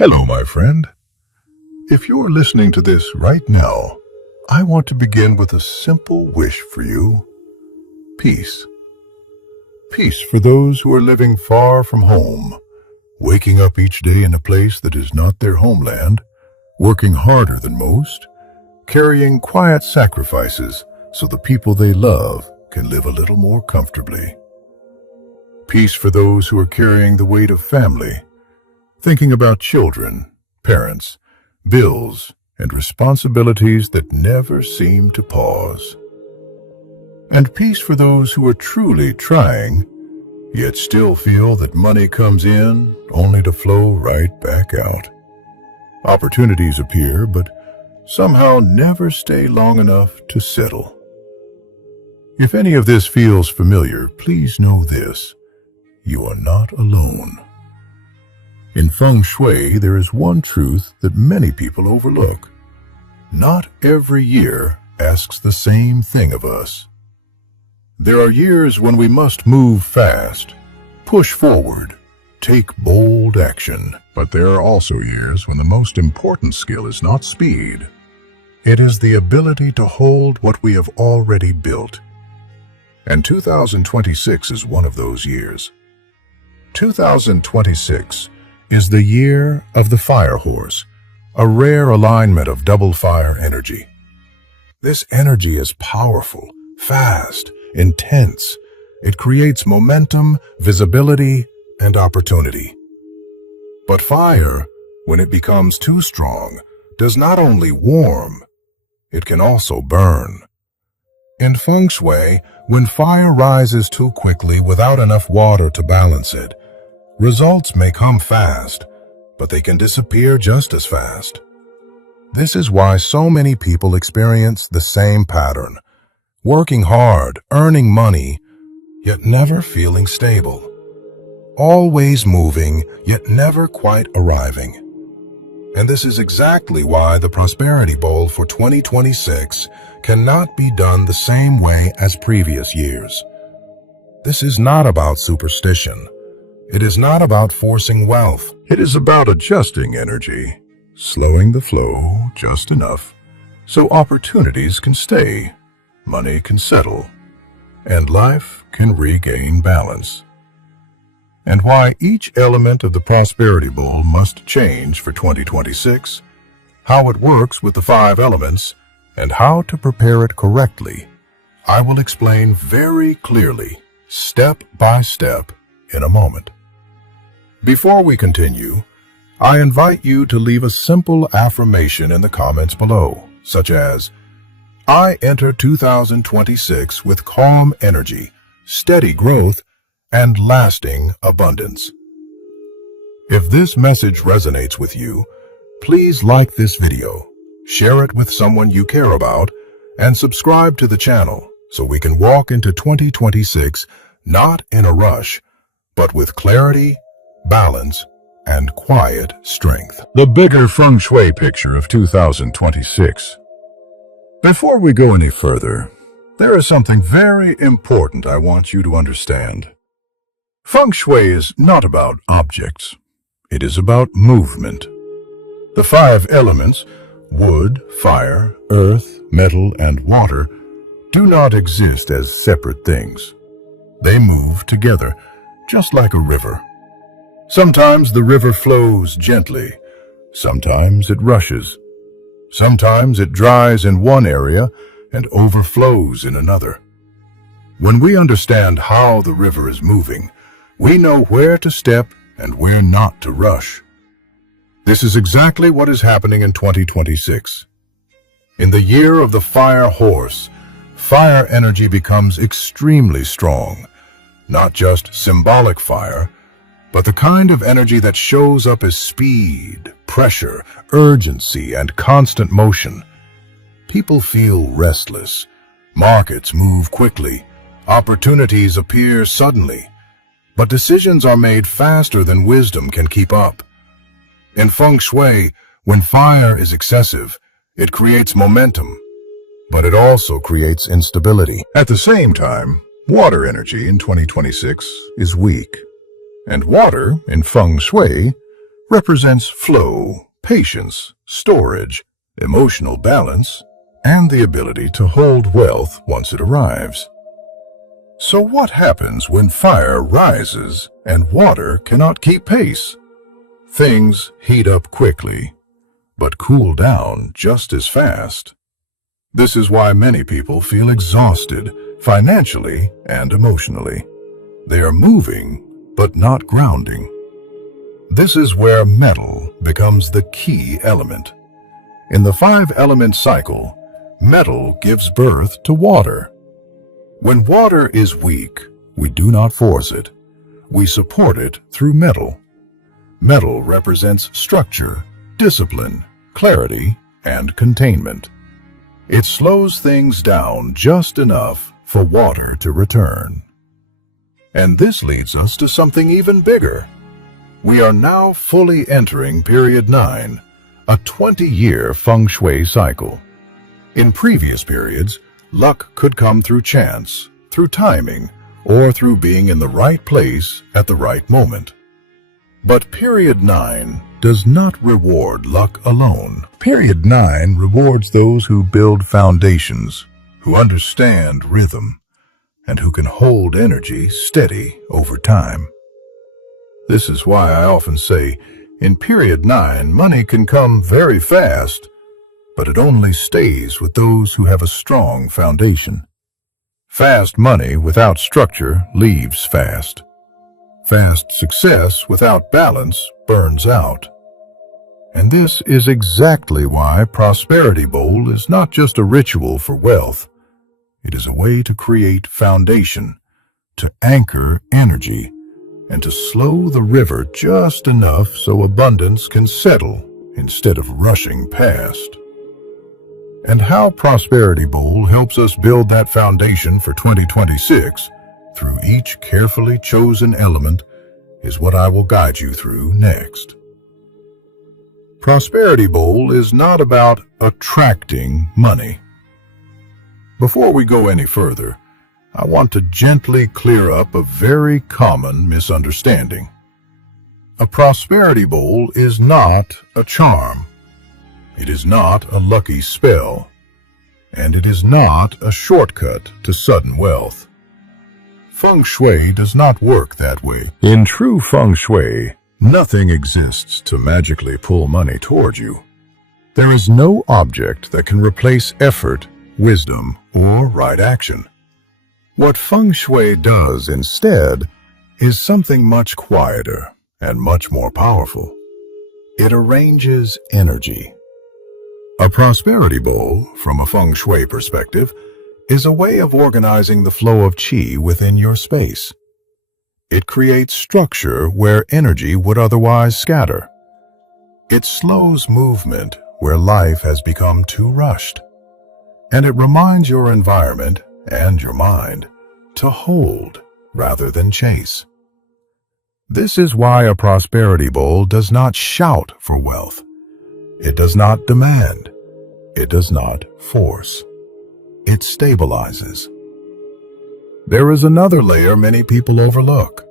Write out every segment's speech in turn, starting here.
Hello, my friend. If you're listening to this right now, I want to begin with a simple wish for you. Peace. Peace for those who are living far from home, waking up each day in a place that is not their homeland, working harder than most, carrying quiet sacrifices so the people they love can live a little more comfortably. Peace for those who are carrying the weight of family, thinking about children, parents, bills, and responsibilities that never seem to pause. And peace for those who are truly trying, yet still feel that money comes in only to flow right back out. Opportunities appear, but somehow never stay long enough to settle. If any of this feels familiar, please know this: you are not alone. In Feng Shui, there is one truth that many people overlook. Not every year asks the same thing of us. There are years when we must move fast, push forward, take bold action. But there are also years when the most important skill is not speed. It is the ability to hold what we have already built. And 2026 is one of those years. 2026 is the year of the fire horse, a rare alignment of double fire energy. This energy is powerful, fast, intense. It creates momentum, visibility, and opportunity. But fire, when it becomes too strong, does not only warm, it can also burn. In Feng Shui, when fire rises too quickly without enough water to balance it, results may come fast, but they can disappear just as fast. This is why so many people experience the same pattern: working hard, earning money, yet never feeling stable. Always moving, yet never quite arriving. And this is exactly why the Prosperity Bowl for 2026 cannot be done the same way as previous years. This is not about superstition. It is not about forcing wealth. It is about adjusting energy, slowing the flow just enough so opportunities can stay, money can settle, and life can regain balance. And why each element of the Prosperity Bowl must change for 2026, how it works with the 5 elements, and how to prepare it correctly, I will explain very clearly, step by step, in a moment. Before we continue, I invite you to leave a simple affirmation in the comments below, such as, "I enter 2026 with calm energy, steady growth, and lasting abundance." If this message resonates with you, please like this video, share it with someone you care about, and subscribe to the channel so we can walk into 2026 not in a rush, but with clarity, balance, and quiet strength. The bigger Feng Shui picture of 2026. Before we go any further, there is something very important I want you to understand. Feng Shui is not about objects. It is about movement. The 5 elements, wood, fire, earth, metal, and water, do not exist as separate things. They move together, just like a river. Sometimes the river flows gently. Sometimes it rushes. Sometimes it dries in one area and overflows in another. When we understand how the river is moving, we know where to step and where not to rush. This is exactly what is happening in 2026. In the year of the fire horse, fire energy becomes extremely strong. Not just symbolic fire, but the kind of energy that shows up as speed, pressure, urgency, and constant motion. People feel restless. Markets move quickly. Opportunities appear suddenly. But decisions are made faster than wisdom can keep up. In Feng Shui, when fire is excessive, it creates momentum, but it also creates instability. At the same time, water energy in 2026 is weak. And water, in Feng Shui, represents flow, patience, storage, emotional balance, and the ability to hold wealth once it arrives. So what happens when fire rises and water cannot keep pace? Things heat up quickly, but cool down just as fast. This is why many people feel exhausted financially and emotionally. They are moving, but not grounding. This is where metal becomes the key element. In the 5-element cycle, metal gives birth to water. When water is weak, we do not force it. We support it through metal. Metal represents structure, discipline, clarity, and containment. It slows things down just enough for water to return. And this leads us to something even bigger. We are now fully entering period 9, a 20-year Feng Shui cycle. In previous periods, luck could come through chance, through timing, or through being in the right place at the right moment. But period 9 does not reward luck alone. Period 9 rewards those who build foundations, who understand rhythm, and who can hold energy steady over time. This is why I often say, in period 9, money can come very fast, but it only stays with those who have a strong foundation. Fast money without structure leaves fast. Fast success without balance burns out. And this is exactly why Prosperity Bowl is not just a ritual for wealth. It is a way to create foundation, to anchor energy, and to slow the river just enough so abundance can settle instead of rushing past. And how Prosperity Bowl helps us build that foundation for 2026 through each carefully chosen element is what I will guide you through next. Prosperity Bowl is not about attracting money. Before we go any further, I want to gently clear up a very common misunderstanding. A prosperity bowl is not a charm. It is not a lucky spell. And it is not a shortcut to sudden wealth. Feng Shui does not work that way. In true Feng Shui, nothing exists to magically pull money toward you. There is no object that can replace effort, wisdom, or right action. What Feng Shui does instead is something much quieter and much more powerful. It arranges energy. A prosperity bowl, from a Feng Shui perspective, is a way of organizing the flow of qi within your space. It creates structure where energy would otherwise scatter. It slows movement where life has become too rushed. And it reminds your environment and your mind to hold rather than chase. This is why a prosperity bowl does not shout for wealth. It does not demand. It does not force. It stabilizes. There is another layer many people overlook.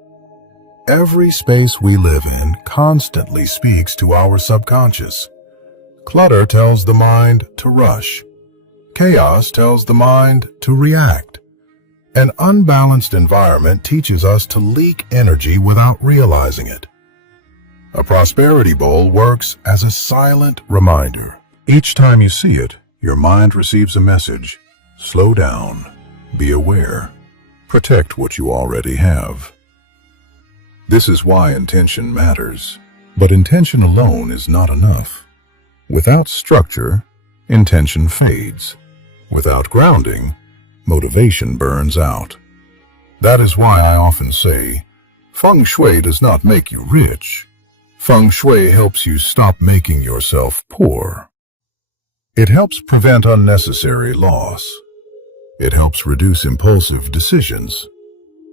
Every space we live in constantly speaks to our subconscious. Clutter tells the mind to rush. Chaos tells the mind to react. An unbalanced environment teaches us to leak energy without realizing it. A prosperity bowl works as a silent reminder. Each time you see it, your mind receives a message. Slow down. Be aware. Protect what you already have. This is why intention matters. But intention alone is not enough. Without structure, intention fades. Without grounding, motivation burns out. That is why I often say, Feng Shui does not make you rich. Feng Shui helps you stop making yourself poor. It helps prevent unnecessary loss. It helps reduce impulsive decisions.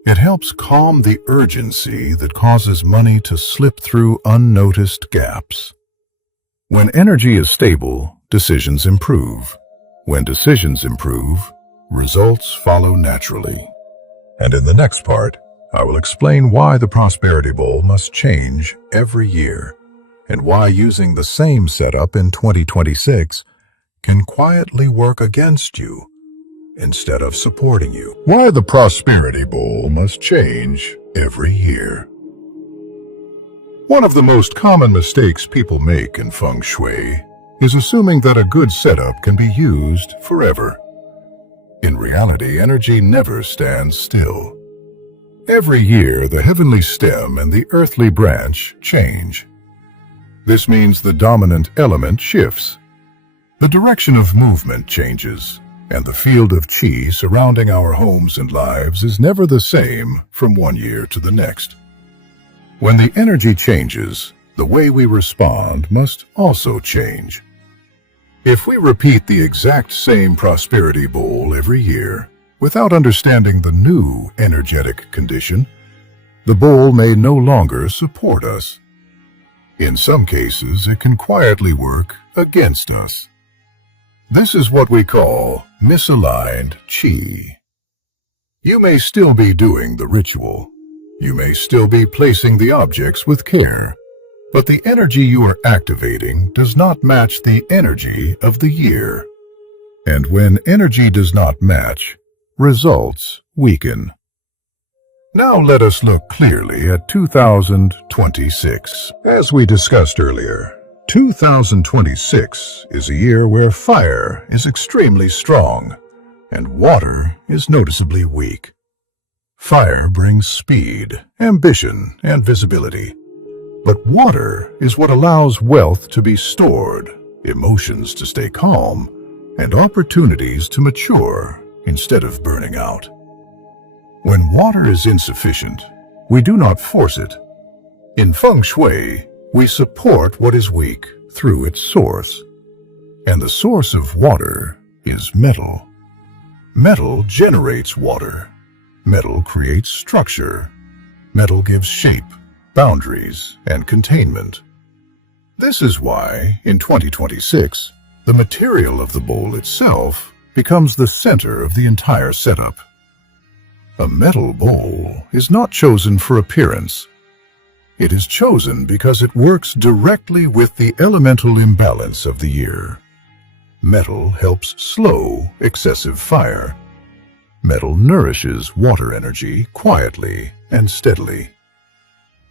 It helps calm the urgency that causes money to slip through unnoticed gaps. When energy is stable, decisions improve. When decisions improve, results follow naturally. And in the next part, I will explain why the prosperity bowl must change every year. and why using the same setup in 2026 can quietly work against you instead of supporting you. Why the prosperity bowl must change every year. One of the most common mistakes people make in Feng Shui is assuming that a good setup can be used forever. In reality, energy never stands still. Every year, the heavenly stem and the earthly branch change. This means the dominant element shifts. The direction of movement changes, and the field of qi surrounding our homes and lives is never the same from one year to the next. When the energy changes, the way we respond must also change. If we repeat the exact same prosperity bowl every year, without understanding the new energetic condition, the bowl may no longer support us. In some cases, it can quietly work against us. This is what we call misaligned qi. You may still be doing the ritual. You may still be placing the objects with care, but the energy you are activating does not match the energy of the year. And when energy does not match, results weaken. Now let us look clearly at 2026. As we discussed earlier, 2026 is a year where fire is extremely strong and water is noticeably weak. Fire brings speed, ambition, and visibility. But water is what allows wealth to be stored, emotions to stay calm, and opportunities to mature instead of burning out. When water is insufficient, we do not force it. In Feng Shui, we support what is weak through its source. And the source of water is metal. Metal generates water. Metal creates structure. Metal gives shape, boundaries, and containment. This is why, in 2026, the material of the bowl itself becomes the center of the entire setup. A metal bowl is not chosen for appearance. It is chosen because it works directly with the elemental imbalance of the year. Metal helps slow excessive fire. Metal nourishes water energy quietly and steadily.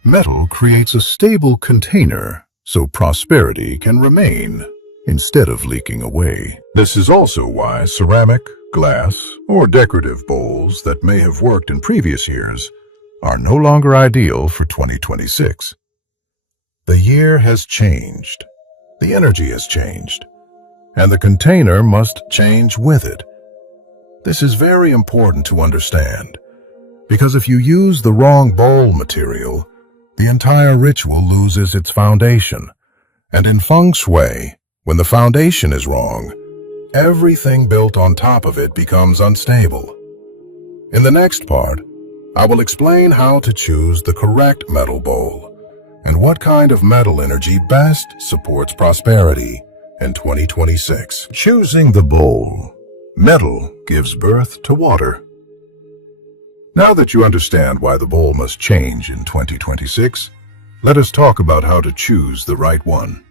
Metal creates a stable container so prosperity can remain instead of leaking away. This is also why ceramic, glass, or decorative bowls that may have worked in previous years are no longer ideal for 2026. The year has changed, the energy has changed, and the container must change with it. This is very important to understand, because if you use the wrong bowl material, the entire ritual loses its foundation. And in Feng Shui, when the foundation is wrong, everything built on top of it becomes unstable. In the next part, I will explain how to choose the correct metal bowl and what kind of metal energy best supports prosperity in 2026. Choosing the bowl. Metal gives birth to water. Now that you understand why the bowl must change in 2026, let us talk about how to choose the right one.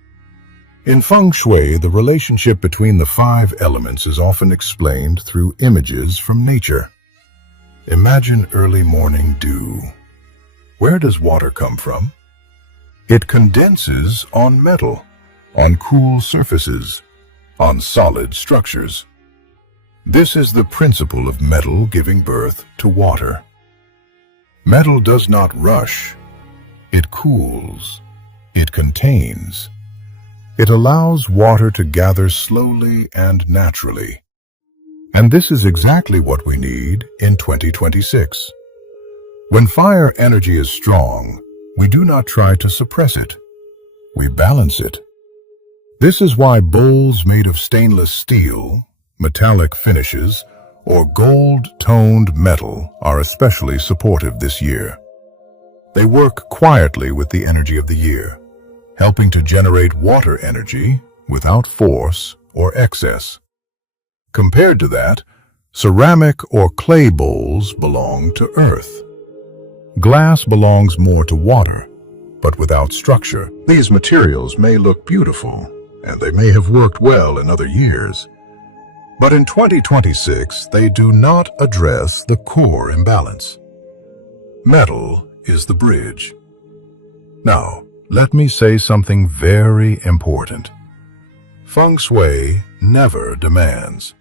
In Feng Shui, the relationship between the 5 elements is often explained through images from nature. Imagine early morning dew. Where does water come from? It condenses on metal, on cool surfaces, on solid structures. This is the principle of metal giving birth to water. Metal does not rush. It cools. It contains. It allows water to gather slowly and naturally. And this is exactly what we need in 2026. When fire energy is strong, we do not try to suppress it. We balance it. This is why bowls made of stainless steel, metallic finishes, or gold-toned metal are especially supportive this year. They work quietly with the energy of the year, helping to generate water energy without force or excess. Compared to that, ceramic or clay bowls belong to earth. Glass belongs more to water, but without structure. These materials may look beautiful, and they may have worked well in other years. But in 2026, they do not address the core imbalance. Metal is the bridge. Now, let me say something very important. Feng Shui never demands.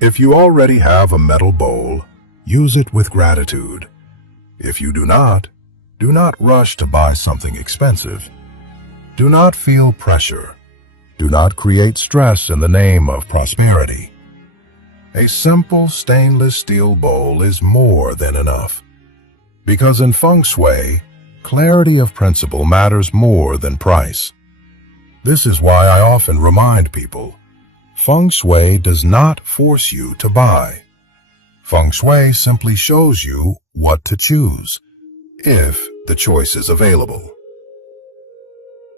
If you already have a metal bowl, use it with gratitude. If you do not rush to buy something expensive. Do not feel pressure. Do not create stress in the name of prosperity. A simple stainless steel bowl is more than enough. Because in Feng Shui, clarity of principle matters more than price. This is why I often remind people, Feng Shui does not force you to buy. Feng Shui simply shows you what to choose, if the choice is available.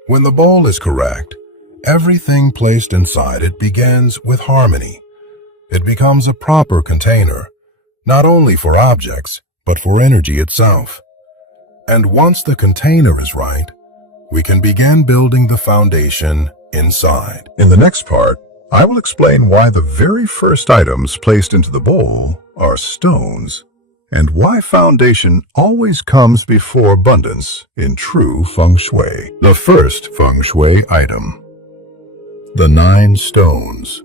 When the bowl is correct, everything placed inside it begins with harmony. It becomes a proper container, not only for objects, but for energy itself. And once the container is right, we can begin building the foundation inside. In the next part, I will explain why the very first items placed into the bowl are stones, and why foundation always comes before abundance in true Feng Shui. The first Feng Shui item. The 9 stones.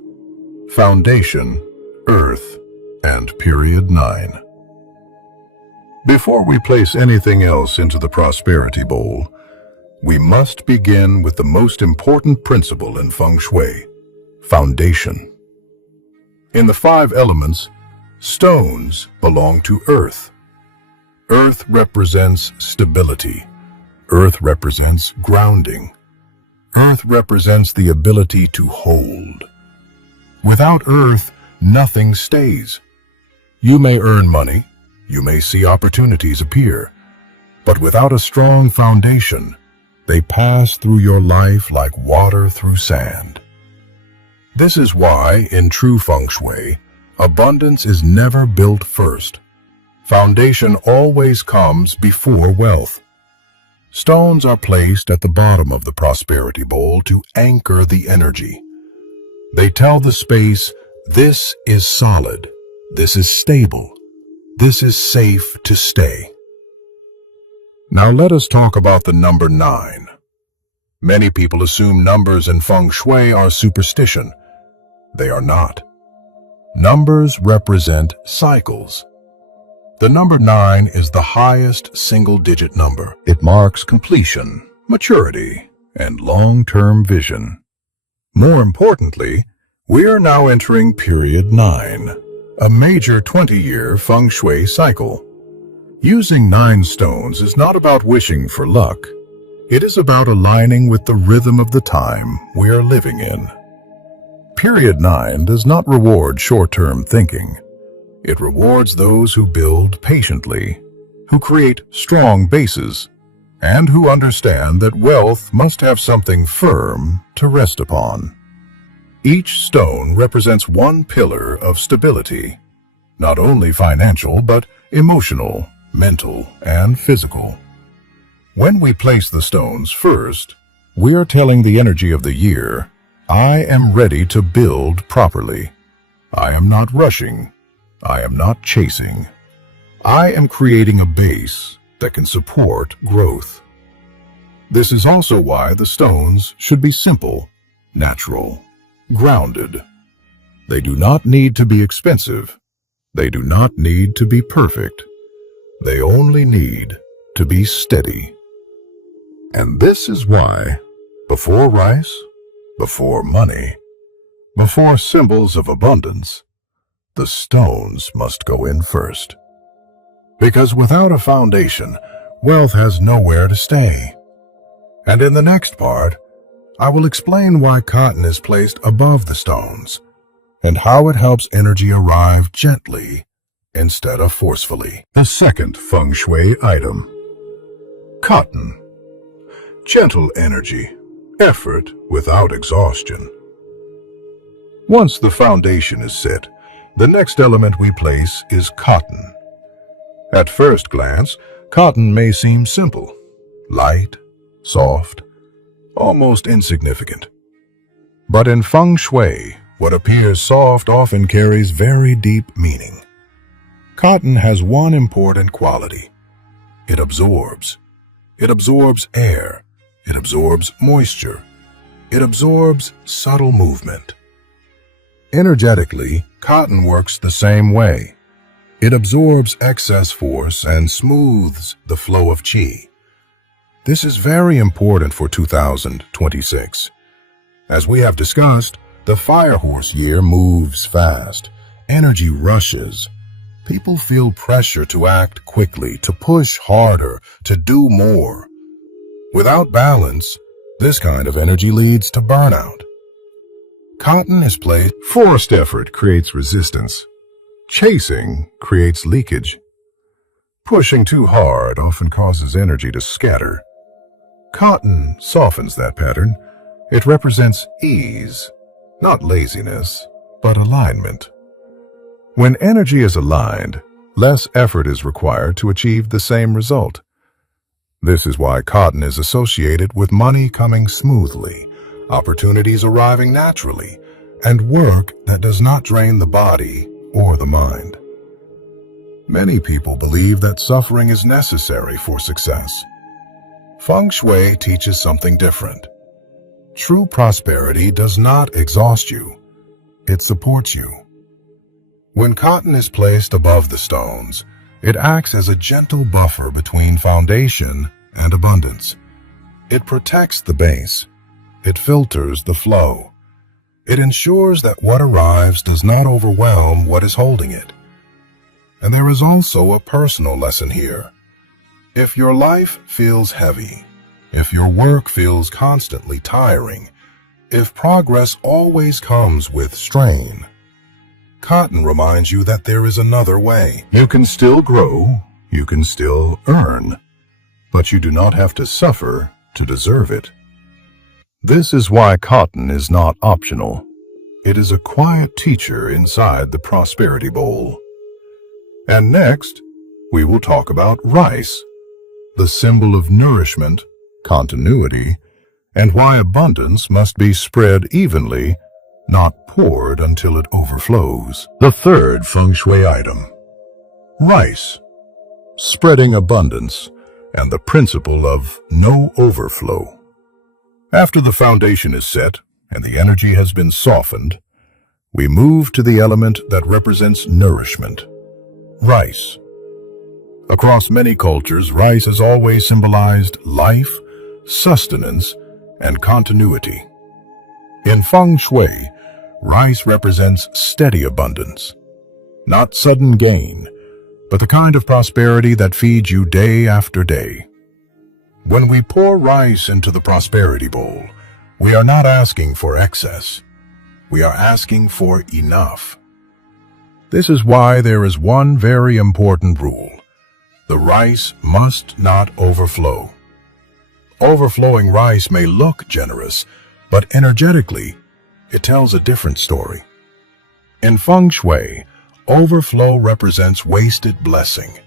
Foundation, earth, and period 9. Before we place anything else into the prosperity bowl, we must begin with the most important principle in Feng Shui, foundation. In the 5 elements, stones belong to earth. Earth represents stability. Earth represents grounding. Earth represents the ability to hold. Without earth, nothing stays. You may earn money, you may see opportunities appear, but without a strong foundation, they pass through your life like water through sand. This is why, in true Feng Shui, abundance is never built first. Foundation always comes before wealth. Stones are placed at the bottom of the prosperity bowl to anchor the energy. They tell the space, this is solid, this is stable, this is safe to stay. Now let us talk about the number 9. Many people assume numbers in Feng Shui are superstition. They are not. Numbers represent cycles. The number 9 is the highest single-digit number. It marks completion, maturity, and long-term vision. More importantly, we are now entering period 9, a major 20-year Feng Shui cycle. Using 9 stones is not about wishing for luck. It is about aligning with the rhythm of the time we are living in. Period 9 does not reward short-term thinking. It rewards those who build patiently, who create strong bases, and who understand that wealth must have something firm to rest upon. Each stone represents one pillar of stability, not only financial, but emotional, mental, and physical. When we place the stones first, we are telling the energy of the year, I am ready to build properly. I am not rushing. I am not chasing. I am creating a base that can support growth. This is also why the stones should be simple, natural, grounded. They do not need to be expensive. They do not need to be perfect. They only need to be steady. And this is why, before rice, before money, before symbols of abundance, the stones must go in first. Because without a foundation, wealth has nowhere to stay. And in the next part, I will explain why cotton is placed above the stones, and how it helps energy arrive gently instead of forcefully. The second Feng Shui item. Cotton. Gentle energy. Effort without exhaustion. Once the foundation is set, the next element we place is cotton. At first glance, cotton may seem simple, light, soft, almost insignificant. But in Feng Shui, what appears soft often carries very deep meaning. Cotton has one important quality. It absorbs. It absorbs air. It absorbs moisture. It absorbs subtle movement. Energetically, cotton works the same way. It absorbs excess force and smooths the flow of qi. This is very important for 2026. As we have discussed, the fire horse year moves fast. Energy rushes. People feel pressure to act quickly, to push harder, to do more. Without balance, this kind of energy leads to burnout. Cotton is placed. Forced effort creates resistance. Chasing creates leakage. Pushing too hard often causes energy to scatter. Cotton softens that pattern. It represents ease, not laziness, but alignment. When energy is aligned, less effort is required to achieve the same result. This is why cotton is associated with money coming smoothly, opportunities arriving naturally, and work that does not drain the body or the mind. Many people believe that suffering is necessary for success. Feng Shui teaches something different. True prosperity does not exhaust you. It supports you. When cotton is placed above the stones, it acts as a gentle buffer between foundation and abundance. It protects the base. It filters the flow. It ensures that what arrives does not overwhelm what is holding it. And there is also a personal lesson here. If your life feels heavy, if your work feels constantly tiring, if progress always comes with strain, cotton reminds you that there is another way. You can still grow, you can still earn, but you do not have to suffer to deserve it. This is why cotton is not optional. It is a quiet teacher inside the prosperity bowl. And next, we will talk about rice, the symbol of nourishment, continuity, and why abundance must be spread evenly, not poured until it overflows. The third Feng Shui item, rice, spreading abundance, and the principle of no overflow. After the foundation is set and the energy has been softened, we move to the element that represents nourishment, rice. Across many cultures, rice has always symbolized life, sustenance, and continuity. In Feng Shui, rice represents steady abundance, not sudden gain, but the kind of prosperity that feeds you day after day. When we pour rice into the prosperity bowl, we are not asking for excess. We are asking for enough. This is why there is one very important rule. The rice must not overflow. Overflowing rice may look generous, but energetically, it tells a different story. In Feng Shui, overflow represents wasted blessing.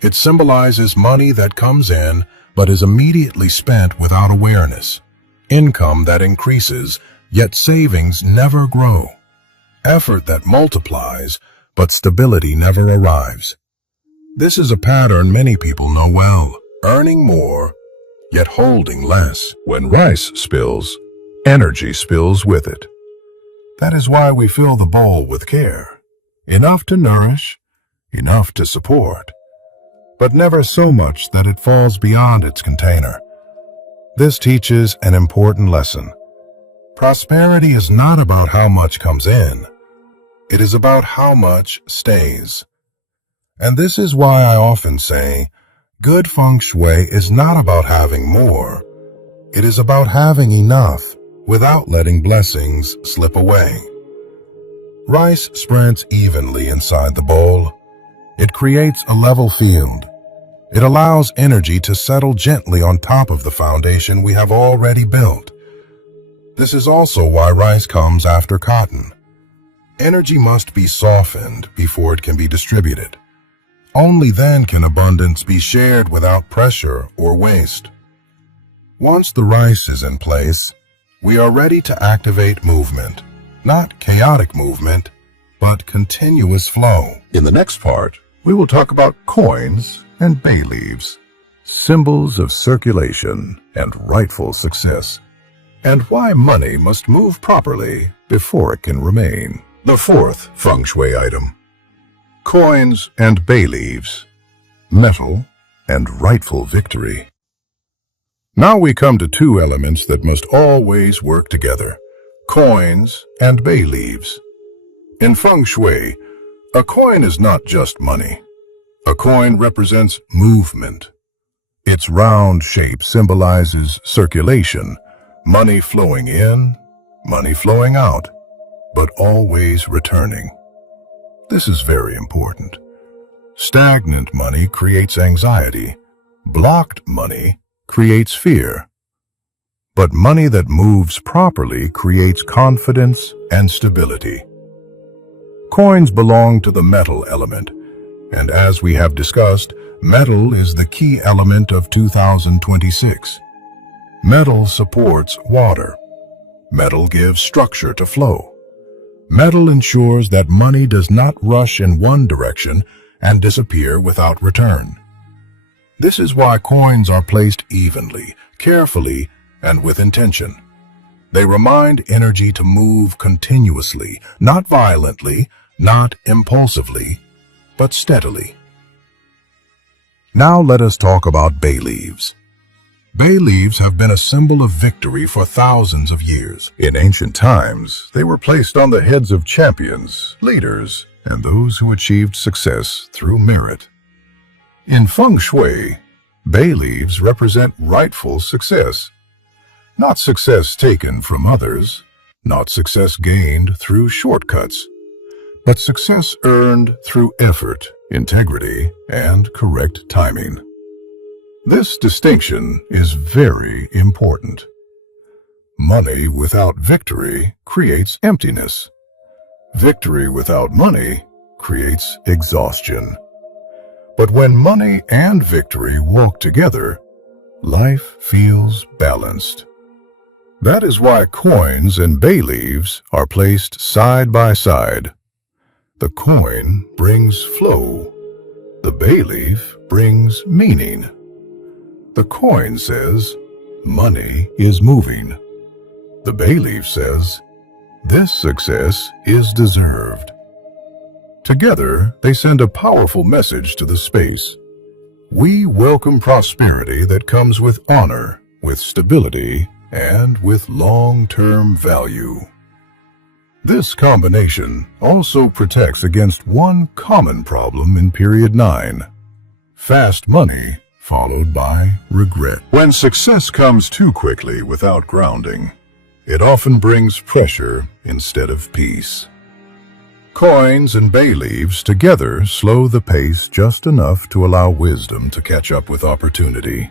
It symbolizes money that comes in but is immediately spent without awareness. Income that increases, yet savings never grow. Effort that multiplies, but stability never arrives. This is a pattern many people know well, earning more, yet holding less. When rice spills, energy spills with it. That is why we fill the bowl with care. Enough to nourish, enough to support, but never so much that it falls beyond its container. This teaches an important lesson. Prosperity is not about how much comes in. It is about how much stays. And this is why I often say, good Feng Shui is not about having more. It is about having enough without letting blessings slip away. Rice spreads evenly inside the bowl. It creates a level field. It allows energy to settle gently on top of the foundation we have already built. This is also why rice comes after cotton. Energy must be softened before it can be distributed. Only then can abundance be shared without pressure or waste. Once the rice is in place, we are ready to activate movement. Not chaotic movement, but continuous flow. In the next part, we will talk about coins and bay leaves, symbols of circulation and rightful success, and why money must move properly before it can remain. The fourth Feng Shui item: coins and bay leaves, metal and rightful victory. Now we come to two elements that must always work together: coins and bay leaves. In Feng Shui, a coin is not just money. A coin represents movement. Its round shape symbolizes circulation, money flowing in, money flowing out, but always returning. This is very important. Stagnant money creates anxiety. Blocked money creates fear. But money that moves properly creates confidence and stability. Coins belong to the metal element, and as we have discussed, metal is the key element of 2026. Metal supports water. Metal gives structure to flow. Metal ensures that money does not rush in one direction and disappear without return. This is why coins are placed evenly, carefully, and with intention. They remind energy to move continuously, not violently, not impulsively, but steadily. Now let us talk about bay leaves. Bay leaves have been a symbol of victory for thousands of years. In ancient times, they were placed on the heads of champions, leaders, and those who achieved success through merit. In Feng Shui, bay leaves represent rightful success. Not success taken from others, not success gained through shortcuts, but success earned through effort, integrity, and correct timing. This distinction is very important. Money without victory creates emptiness. Victory without money creates exhaustion. But when money and victory walk together, life feels balanced. That is why coins and bay leaves are placed side by side. The coin brings flow. The bay leaf brings meaning. The coin says, money is moving. The bay leaf says, this success is deserved. Together, they send a powerful message to the space. We welcome prosperity that comes with honor, with stability, and with long-term value. This combination also protects against one common problem in period 9: fast money followed by regret. When success comes too quickly without grounding, it often brings pressure instead of peace. Coins and bay leaves together slow the pace just enough to allow wisdom to catch up with opportunity.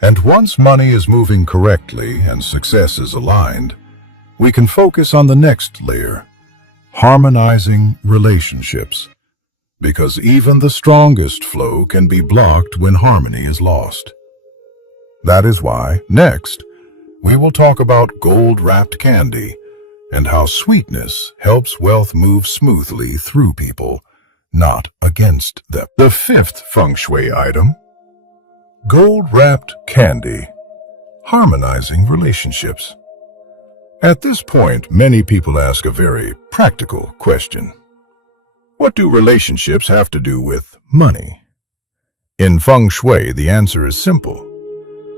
And once money is moving correctly and success is aligned, we can focus on the next layer: harmonizing relationships. Because even the strongest flow can be blocked when harmony is lost. That is why, next, we will talk about gold-wrapped candy and how sweetness helps wealth move smoothly through people, not against them. The fifth Feng Shui item: gold-wrapped candy, harmonizing relationships. At this point, many people ask a very practical question. What do relationships have to do with money? In Feng Shui, the answer is simple.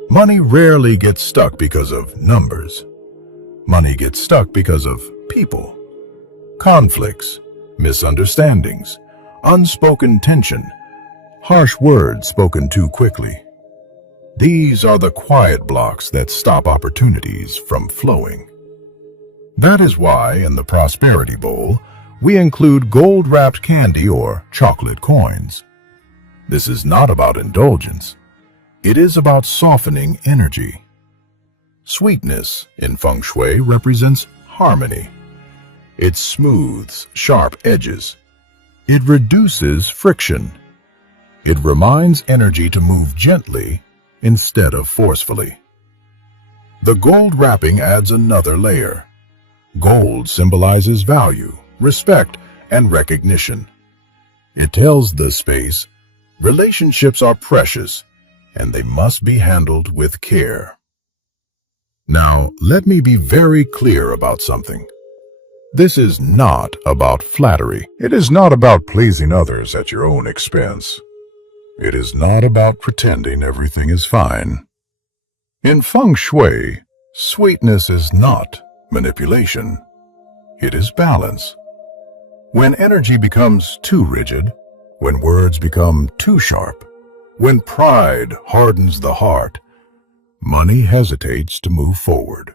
Money rarely gets stuck because of numbers. Money gets stuck because of people, conflicts, misunderstandings, unspoken tension, harsh words spoken too quickly. These are the quiet blocks that stop opportunities from flowing. That is why in the Prosperity Bowl, we include gold-wrapped candy or chocolate coins. This is not about indulgence. It is about softening energy. Sweetness in Feng Shui represents harmony. It smooths sharp edges. It reduces friction. It reminds energy to move gently instead of forcefully. The gold wrapping adds another layer. Gold symbolizes value, respect, and recognition. It tells the space, relationships are precious, and they must be handled with care. Now, let me be very clear about something. This is not about flattery. It is not about pleasing others at your own expense. It is not about pretending everything is fine. In Feng Shui, sweetness is not manipulation. It is balance. When energy becomes too rigid, when words become too sharp, when pride hardens the heart, money hesitates to move forward.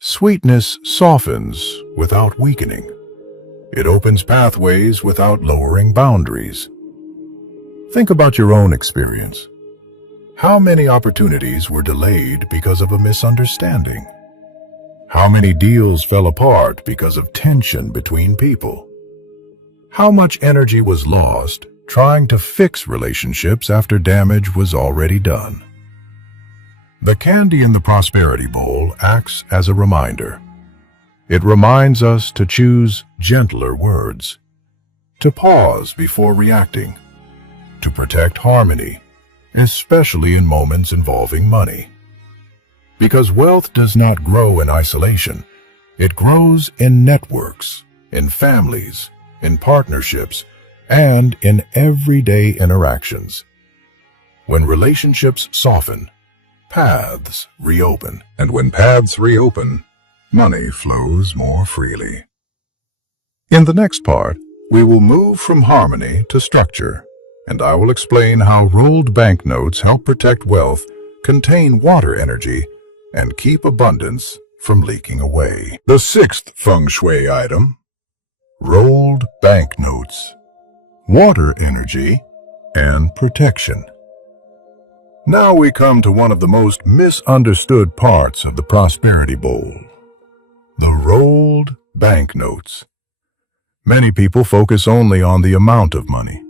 Sweetness softens without weakening. It opens pathways without lowering boundaries. Think about your own experience. How many opportunities were delayed because of a misunderstanding? How many deals fell apart because of tension between people? How much energy was lost trying to fix relationships after damage was already done? The candy in the prosperity bowl acts as a reminder. It reminds us to choose gentler words, to pause before reacting, to protect harmony, especially in moments involving money. Because wealth does not grow in isolation, it grows in networks, in families, in partnerships, and in everyday interactions. When relationships soften, paths reopen. And when paths reopen, money flows more freely. In the next part, we will move from harmony to structure, and I will explain how rolled banknotes help protect wealth, contain water energy, and keep abundance from leaking away. The sixth Feng Shui item: rolled banknotes, water energy, and protection. Now we come to one of the most misunderstood parts of the prosperity bowl: the rolled banknotes. Many people focus only on the amount of money.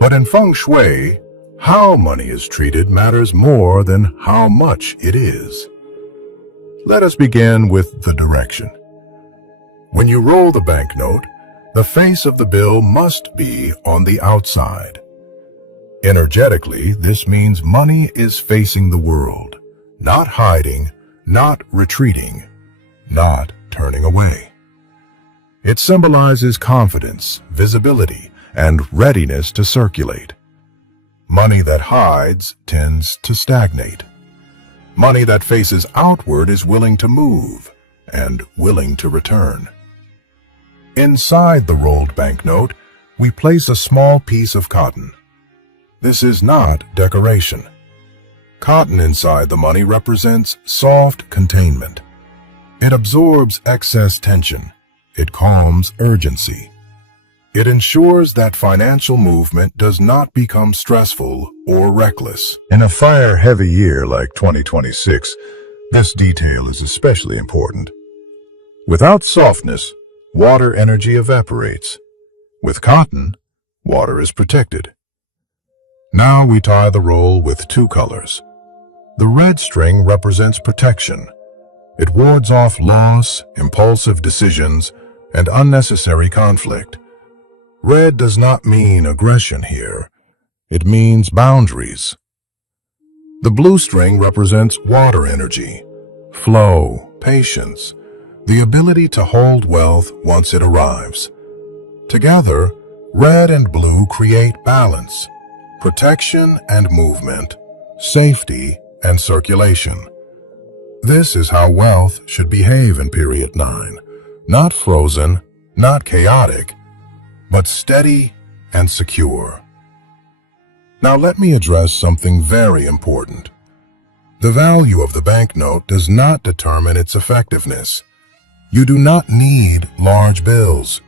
But in Feng Shui, how money is treated matters more than how much it is. Let us begin with the direction. When you roll the banknote, the face of the bill must be on the outside. Energetically, this means money is facing the world, not hiding, not retreating, not turning away. It symbolizes confidence, visibility, and readiness to circulate. Money that hides tends to stagnate. Money that faces outward is willing to move and willing to return. Inside the rolled banknote, we place a small piece of cotton. This is not decoration. Cotton inside the money represents soft containment. It absorbs excess tension. It calms urgency. It ensures that financial movement does not become stressful or reckless. In a fire-heavy year like 2026, this detail is especially important. Without softness, water energy evaporates. With cotton, water is protected. Now we tie the roll with two colors. The red string represents protection. It wards off loss, impulsive decisions, and unnecessary conflict. Red does not mean aggression here. It means boundaries. The blue string represents water energy, flow, patience, the ability to hold wealth once it arrives. Together, red and blue create balance, protection and movement, safety and circulation. This is how wealth should behave in period 9. Not frozen, not chaotic, but steady and secure. Now let me address something very important. The value of the banknote does not determine its effectiveness. You do not need large bills.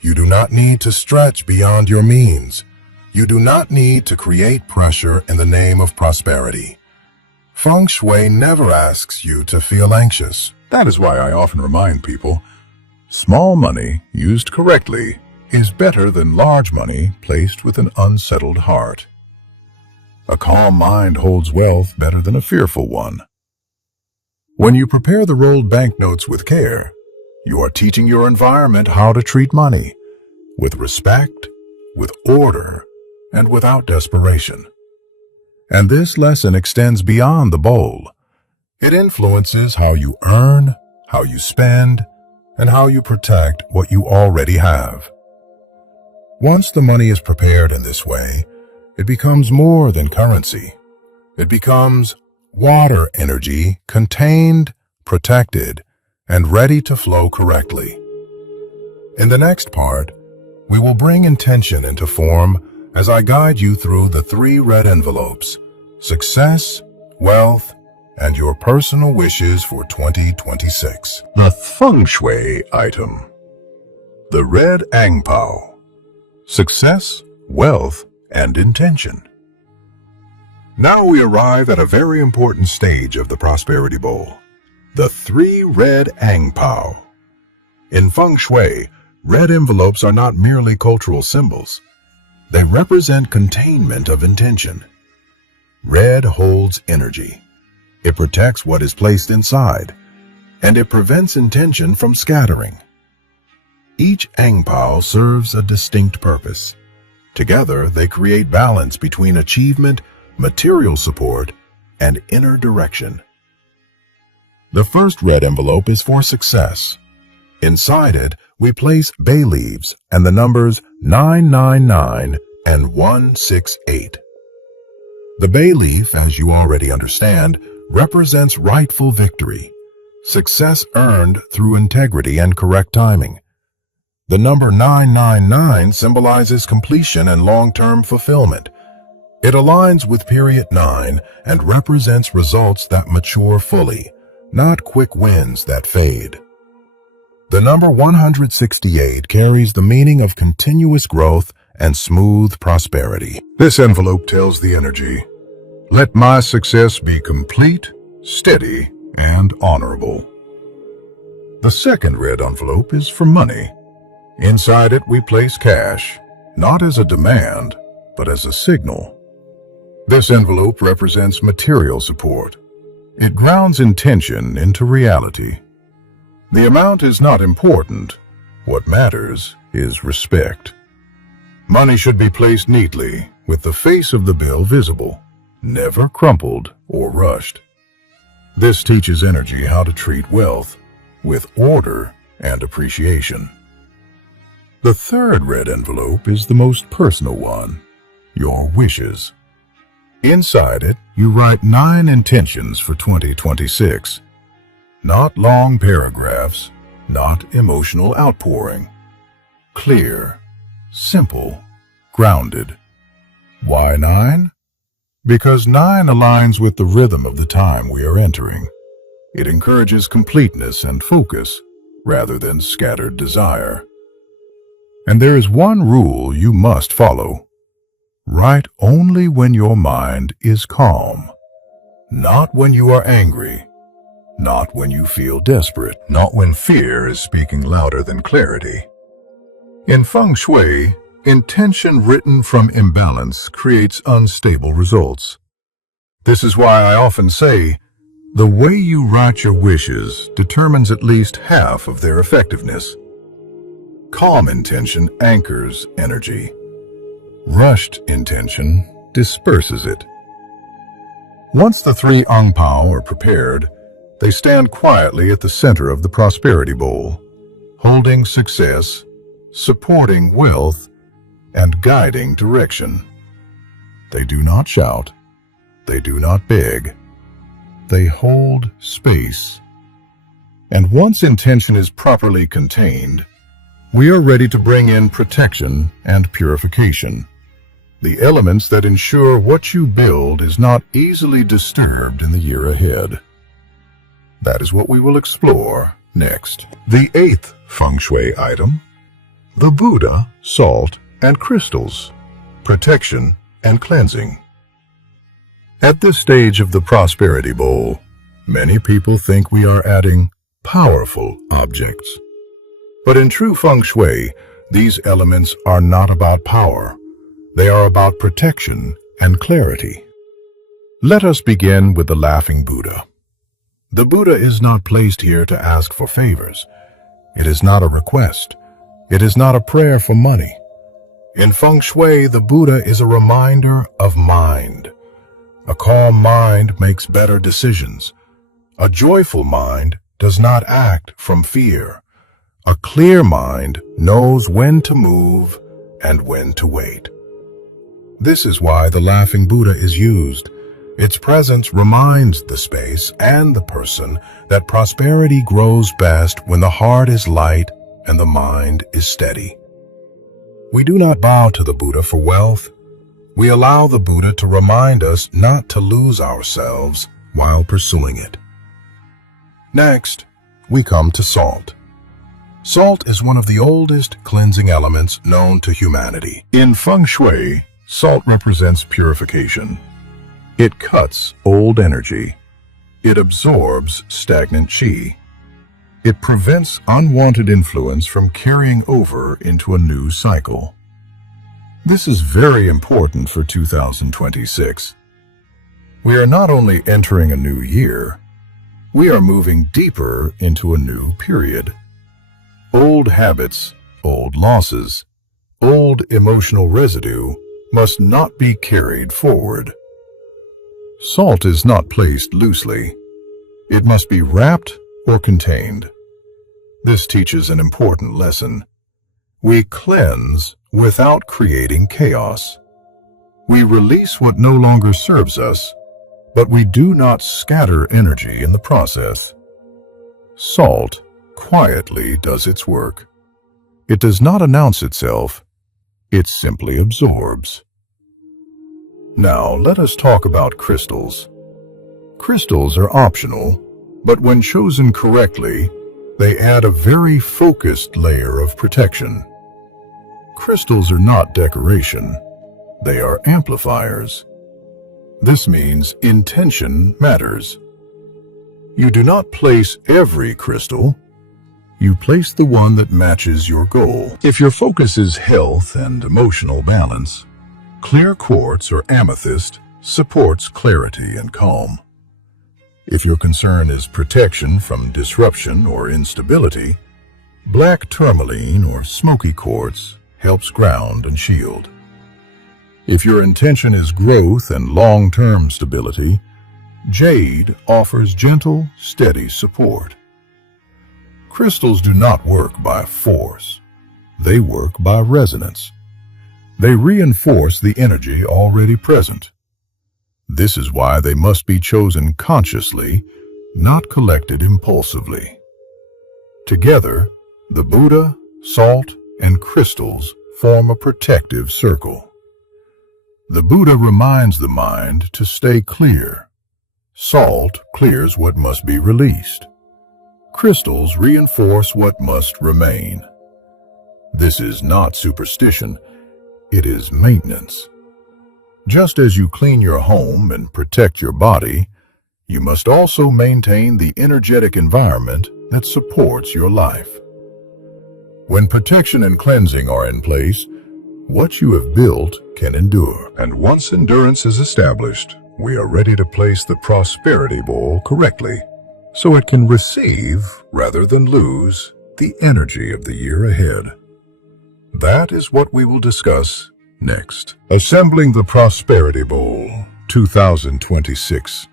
You do not need to stretch beyond your means. You do not need to create pressure in the name of prosperity. Feng Shui never asks you to feel anxious. That is why I often remind people, small money used correctly is better than large money placed with an unsettled heart. A calm mind holds wealth better than a fearful one. When you prepare the rolled banknotes with care, you are teaching your environment how to treat money, with respect, with order, and without desperation. And this lesson extends beyond the bowl. It influences how you earn, how you spend, and how you protect what you already have. Once the money is prepared in this way, it becomes more than currency. It becomes water energy, contained, protected, and ready to flow correctly. In the next part, we will bring intention into form as I guide you through the 3 red envelopes: success, wealth, and your personal wishes for 2026. The Feng Shui item. The red Ang Pao. Success, wealth, and intention. Now we arrive at a very important stage of the Prosperity Bowl. The 3 red Ang Pao. In Feng Shui, red envelopes are not merely cultural symbols. They represent containment of intention. Red holds energy. It protects what is placed inside, and it prevents intention from scattering. Each Ang Pao serves a distinct purpose. Together, they create balance between achievement, material support, and inner direction. The first red envelope is for success. Inside it, we place bay leaves and the numbers 999 and 168. The bay leaf, as you already understand, represents rightful victory, success earned through integrity and correct timing. The number 999 symbolizes completion and long-term fulfillment. It aligns with period 9 and represents results that mature fully, not quick wins that fade. The number 168 carries the meaning of continuous growth and smooth prosperity. This envelope tells the energy, let my success be complete, steady, and honorable. The second red envelope is for money. Inside it we place cash, not as a demand, but as a signal. This envelope represents material support. It grounds intention into reality. The amount is not important. What matters is respect. Money should be placed neatly, with the face of the bill visible, never crumpled or rushed. This teaches energy how to treat wealth with order and appreciation. The third red envelope is the most personal one, your wishes. Inside it, you write 9 intentions for 2026. Not long paragraphs, not emotional outpouring. Clear, simple, grounded. Why 9? Because 9 aligns with the rhythm of the time we are entering. It encourages completeness and focus, rather than scattered desire. And there is one rule you must follow. Write only when your mind is calm. Not when you are angry. Not when you feel desperate. Not when fear is speaking louder than clarity. In Feng Shui, intention written from imbalance creates unstable results. This is why I often say, the way you write your wishes determines at least half of their effectiveness. Calm intention anchors energy. Rushed intention disperses it. Once the 3 Ang Pao are prepared, they stand quietly at the center of the Prosperity Bowl, holding success, supporting wealth, and guiding direction. They do not shout. They do not beg. They hold space. And once intention is properly contained, we are ready to bring in protection and purification, the elements that ensure what you build is not easily disturbed in the year ahead. That is what we will explore next. The 8th Feng Shui item, the Buddha, salt, and crystals, protection and cleansing. At this stage of the Prosperity Bowl, many people think we are adding powerful objects. But in true Feng Shui, these elements are not about power. They are about protection and clarity. Let us begin with the Laughing Buddha. The Buddha is not placed here to ask for favors. It is not a request. It is not a prayer for money. In Feng Shui, the Buddha is a reminder of mind. A calm mind makes better decisions. A joyful mind does not act from fear. A clear mind knows when to move and when to wait. This is why the laughing Buddha is used. Its presence reminds the space and the person that prosperity grows best when the heart is light and the mind is steady. We do not bow to the Buddha for wealth. We allow the Buddha to remind us not to lose ourselves while pursuing it. Next, we come to salt. Salt is one of the oldest cleansing elements known to humanity. In Feng Shui, salt represents purification. It cuts old energy. It absorbs stagnant qi. It prevents unwanted influence from carrying over into a new cycle. This is very important for 2026. We are not only entering a new year, we are moving deeper into a new period. Old habits, old losses, old emotional residue must not be carried forward. Salt is not placed loosely. It must be wrapped or contained. This teaches an important lesson. We cleanse without creating chaos. We release what no longer serves us, but we do not scatter energy in the process. Salt quietly does its work. It does not announce itself. It simply absorbs. Now, let us talk about crystals. Crystals are optional, but when chosen correctly, they add a very focused layer of protection. Crystals are not decoration. They are amplifiers. This means intention matters. You do not place every crystal. You place the one that matches your goal. If your focus is health and emotional balance, clear quartz or amethyst supports clarity and calm. If your concern is protection from disruption or instability, black tourmaline or smoky quartz helps ground and shield. If your intention is growth and long-term stability, jade offers gentle, steady support. Crystals do not work by force. They work by resonance. They reinforce the energy already present. This is why they must be chosen consciously, not collected impulsively. Together, the Buddha, salt, and crystals form a protective circle. The Buddha reminds the mind to stay clear. Salt clears what must be released. Crystals reinforce what must remain. This is not superstition. It is maintenance. Just as you clean your home and protect your body, you must also maintain the energetic environment that supports your life. When protection and cleansing are in place, what you have built can endure. And once endurance is established, we are ready to place the prosperity bowl correctly, so it can receive, rather than lose, the energy of the year ahead. That is what we will discuss next. Assembling the Prosperity Bowl 2026.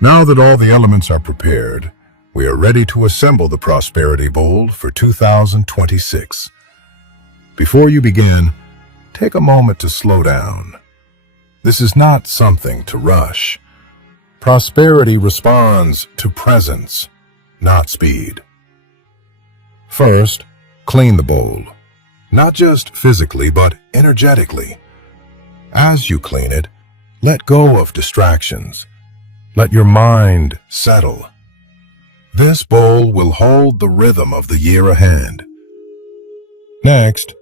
Now that all the elements are prepared, we are ready to assemble the Prosperity Bowl for 2026. Before you begin, take a moment to slow down. This is not something to rush. Prosperity responds to presence, not speed. First, clean the bowl. Not just physically, but energetically. As you clean it, let go of distractions. Let your mind settle. This bowl will hold the rhythm of the year ahead. Next,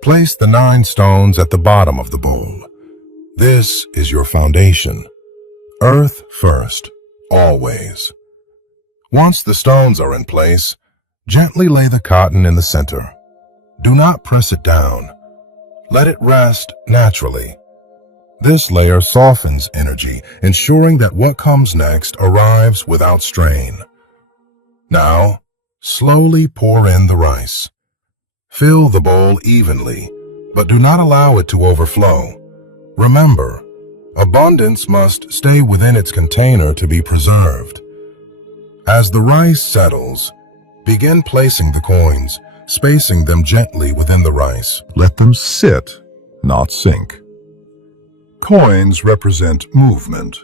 place the 9 stones at the bottom of the bowl. This is your foundation. Earth first, always. Once the stones are in place, gently lay the cotton in the center. Do not press it down. Let it rest naturally. This layer softens energy, ensuring that what comes next arrives without strain. Now, slowly pour in the rice. Fill the bowl evenly, but do not allow it to overflow. Remember, abundance must stay within its container to be preserved. As the rice settles, begin placing the coins, spacing them gently within the rice. Let them sit, not sink. Coins represent movement,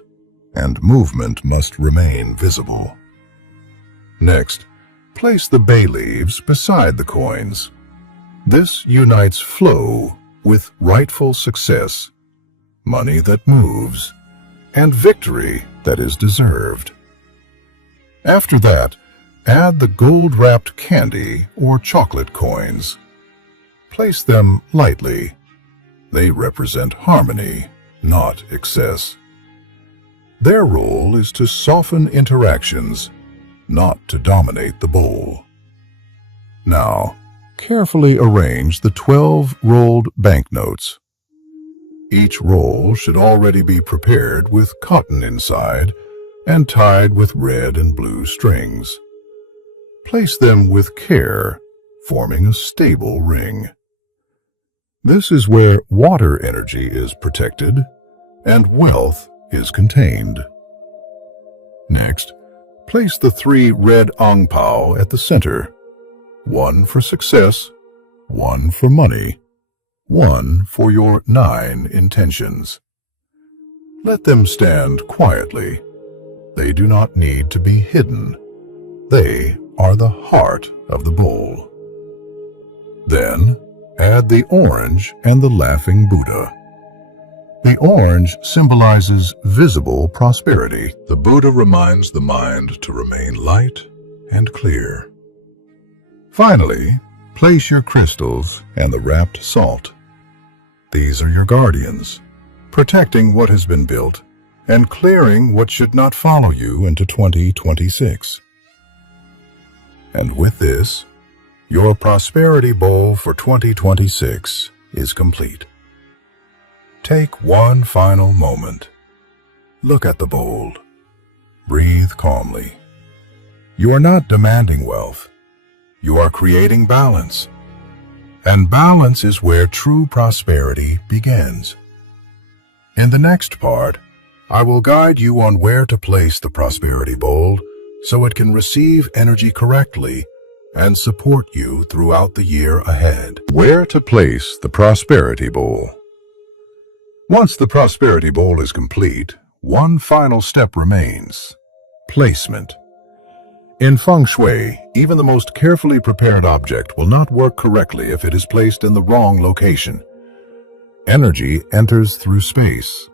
and movement must remain visible. Next, place the bay leaves beside the coins. This unites flow with rightful success, money that moves, and victory that is deserved. After that, add the gold-wrapped candy or chocolate coins. Place them lightly. They represent harmony, not excess. Their role is to soften interactions, not to dominate the bowl. Now, carefully arrange the 12 rolled banknotes. Each roll should already be prepared with cotton inside and tied with red and blue strings. Place them with care, forming a stable ring. This is where water energy is protected and wealth is contained. Next, place the 3 red ang pao at the center. 1 for success, 1 for money, 1 for your 9 intentions. Let them stand quietly. They do not need to be hidden. They are the heart of the bowl. Then, add the orange and the laughing Buddha. The orange symbolizes visible prosperity. The Buddha reminds the mind to remain light and clear. Finally, place your crystals and the wrapped salt. These are your guardians, protecting what has been built and clearing what should not follow you into 2026. And with this, your prosperity bowl for 2026 is complete. Take one final moment. Look at the bowl. Breathe calmly. You are not demanding wealth. You are creating balance. And balance is where true prosperity begins. In the next part, I will guide you on where to place the prosperity bowl so it can receive energy correctly and support you throughout the year ahead. Where to place the prosperity bowl. Once the prosperity bowl is complete, one final step remains: placement. In Feng Shui, even the most carefully prepared object will not work correctly if it is placed in the wrong location. Energy enters through space.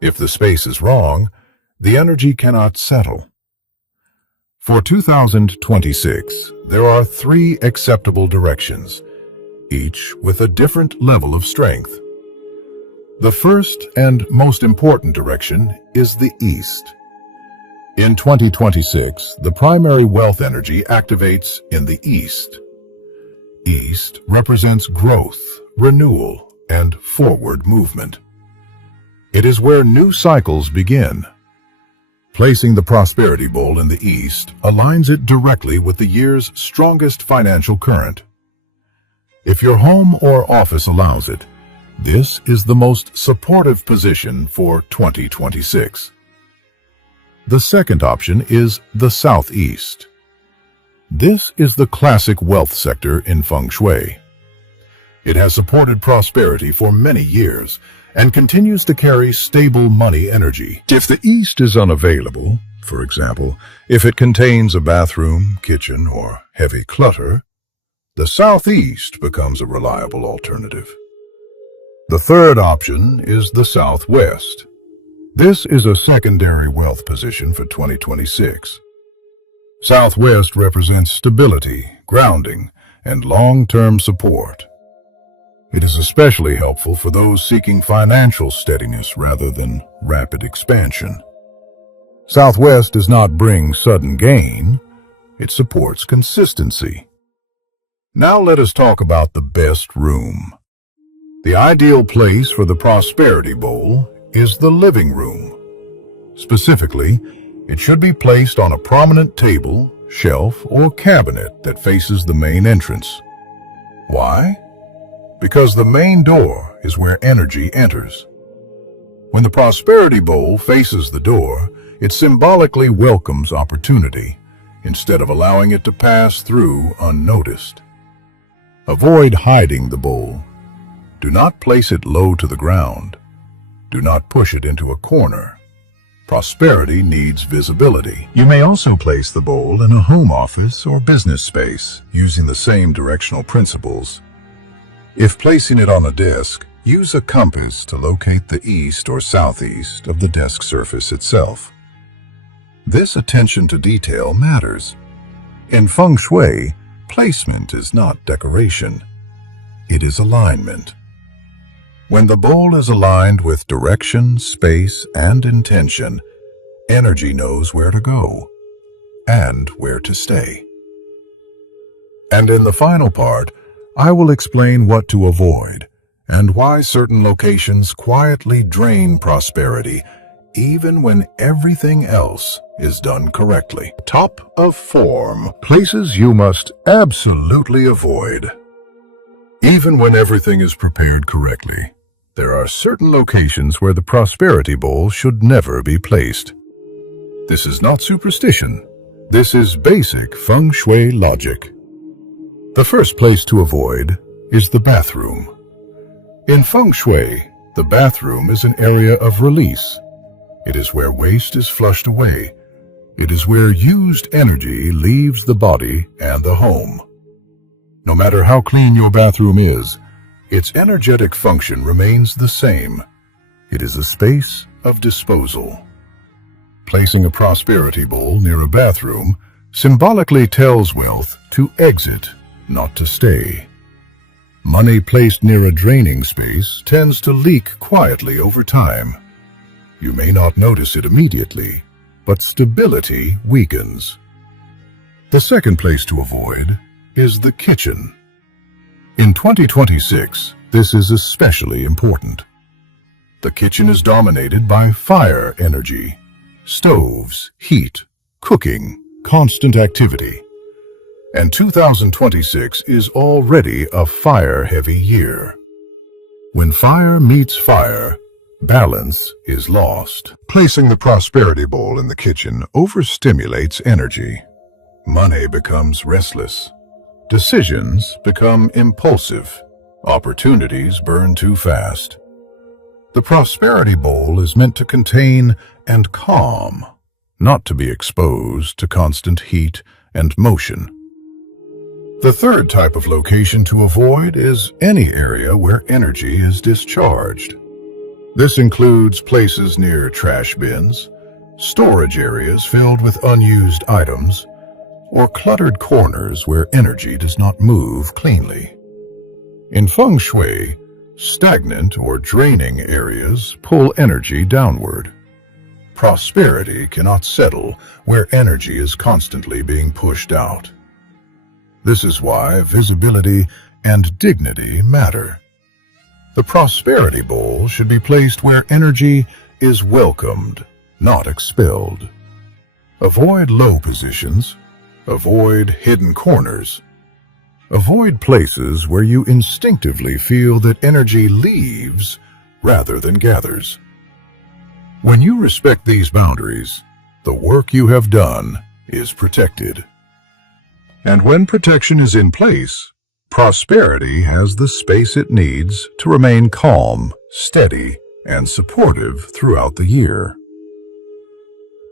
If the space is wrong, the energy cannot settle. For 2026, there are 3 acceptable directions, each with a different level of strength. The first and most important direction is the East. In 2026, the primary wealth energy activates in the East. East represents growth, renewal, and forward movement. It is where new cycles begin. Placing the prosperity bowl in the East aligns it directly with the year's strongest financial current. If your home or office allows it, this is the most supportive position for 2026. The second option is the Southeast. This is the classic wealth sector in Feng Shui. It has supported prosperity for many years and continues to carry stable money energy. If the East is unavailable, for example, if it contains a bathroom, kitchen, or heavy clutter, the Southeast becomes a reliable alternative. The third option is the Southwest. This is a secondary wealth position for 2026. Southwest represents stability, grounding, and long-term support. It is especially helpful for those seeking financial steadiness rather than rapid expansion. Southwest does not bring sudden gain. It supports consistency. Now let us talk about the best room. The ideal place for the prosperity bowl is the living room. Specifically, it should be placed on a prominent table, shelf, or cabinet that faces the main entrance. Why? Because the main door is where energy enters. When the prosperity bowl faces the door, it symbolically welcomes opportunity, instead of allowing it to pass through unnoticed. Avoid hiding the bowl. Do not place it low to the ground. Do not push it into a corner. Prosperity needs visibility. You may also place the bowl in a home office or business space, using the same directional principles. If placing it on a desk, use a compass to locate the east or southeast of the desk surface itself. This attention to detail matters. In Feng Shui, placement is not decoration. It is alignment. When the bowl is aligned with direction, space, and intention, energy knows where to go and where to stay. And in the final part, I will explain what to avoid and why certain locations quietly drain prosperity even when everything else is done correctly. Top of form. Places you must absolutely avoid. Even when everything is prepared correctly, there are certain locations where the prosperity bowl should never be placed. This is not superstition. This is basic Feng Shui logic. The first place to avoid is the bathroom. In Feng Shui, the bathroom is an area of release. It is where waste is flushed away. It is where used energy leaves the body and the home. No matter how clean your bathroom is, its energetic function remains the same. It is a space of disposal. Placing a prosperity bowl near a bathroom symbolically tells wealth to exit, not to stay. Money placed near a draining space tends to leak quietly over time. You may not notice it immediately, but stability weakens. The second place to avoid is the kitchen. In 2026, this is especially important. The kitchen is dominated by fire energy, stoves, heat, cooking, constant activity. And 2026 is already a fire-heavy year. When fire meets fire, balance is lost. Placing the prosperity bowl in the kitchen overstimulates energy. Money becomes restless. Decisions become impulsive. Opportunities burn too fast. The prosperity bowl is meant to contain and calm, not to be exposed to constant heat and motion. The third type of location to avoid is any area where energy is discharged. This includes places near trash bins, storage areas filled with unused items, or cluttered corners where energy does not move cleanly. In Feng Shui, stagnant or draining areas pull energy downward. Prosperity cannot settle where energy is constantly being pushed out. This is why visibility and dignity matter. The prosperity bowl should be placed where energy is welcomed, not expelled. Avoid low positions. Avoid hidden corners. Avoid places where you instinctively feel that energy leaves rather than gathers. When you respect these boundaries, the work you have done is protected. And when protection is in place, prosperity has the space it needs to remain calm, steady, and supportive throughout the year.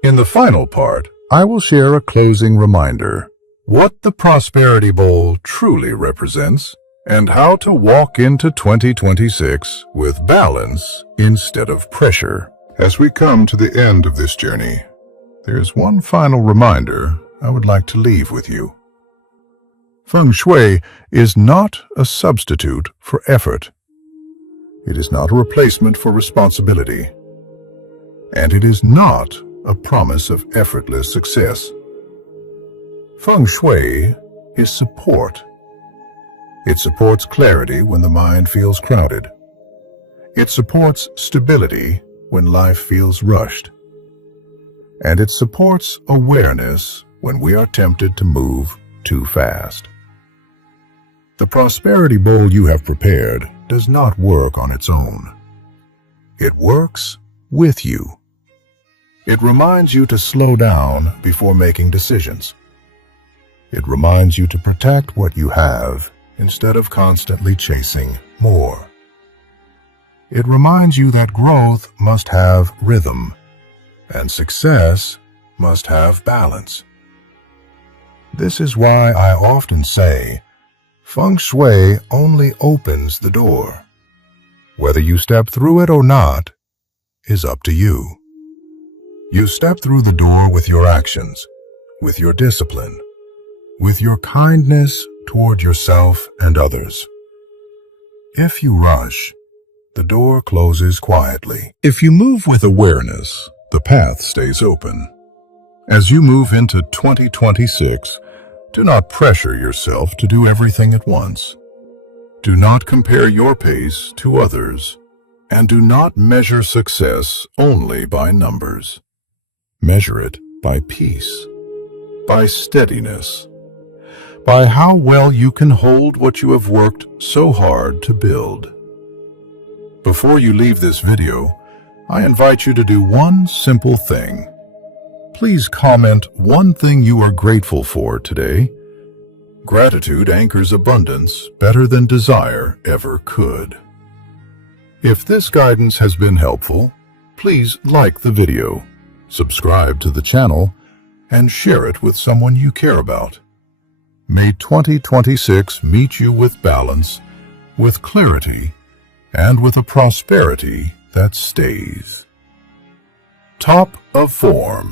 In the final part, I will share a closing reminder, what the prosperity bowl truly represents, and how to walk into 2026 with balance instead of pressure. As we come to the end of this journey, there's one final reminder I would like to leave with you. Feng Shui is not a substitute for effort. It is not a replacement for responsibility. And it is not a promise of effortless success. Feng Shui is support. It supports clarity when the mind feels crowded, It supports stability when life feels rushed. And it supports awareness when we are tempted to move too fast. The prosperity bowl you have prepared does not work on its own. It works with you. It reminds you to slow down before making decisions. It reminds you to protect what you have instead of constantly chasing more. It reminds you that growth must have rhythm and success must have balance. This is why I often say, Feng Shui only opens the door. Whether you step through it or not is up to you. You step through the door with your actions, with your discipline, with your kindness toward yourself and others. If you rush, the door closes quietly. If you move with awareness, the path stays open. As you move into 2026, do not pressure yourself to do everything at once. Do not compare your pace to others, and do not measure success only by numbers. Measure it by peace, by steadiness, by how well you can hold what you have worked so hard to build. Before you leave this video, I invite you to do one simple thing. Please comment one thing you are grateful for today. Gratitude anchors abundance better than desire ever could. If this guidance has been helpful, please like the video, subscribe to the channel, and share it with someone you care about. May 2026 meet you with balance, with clarity, and with a prosperity that stays. Top of form.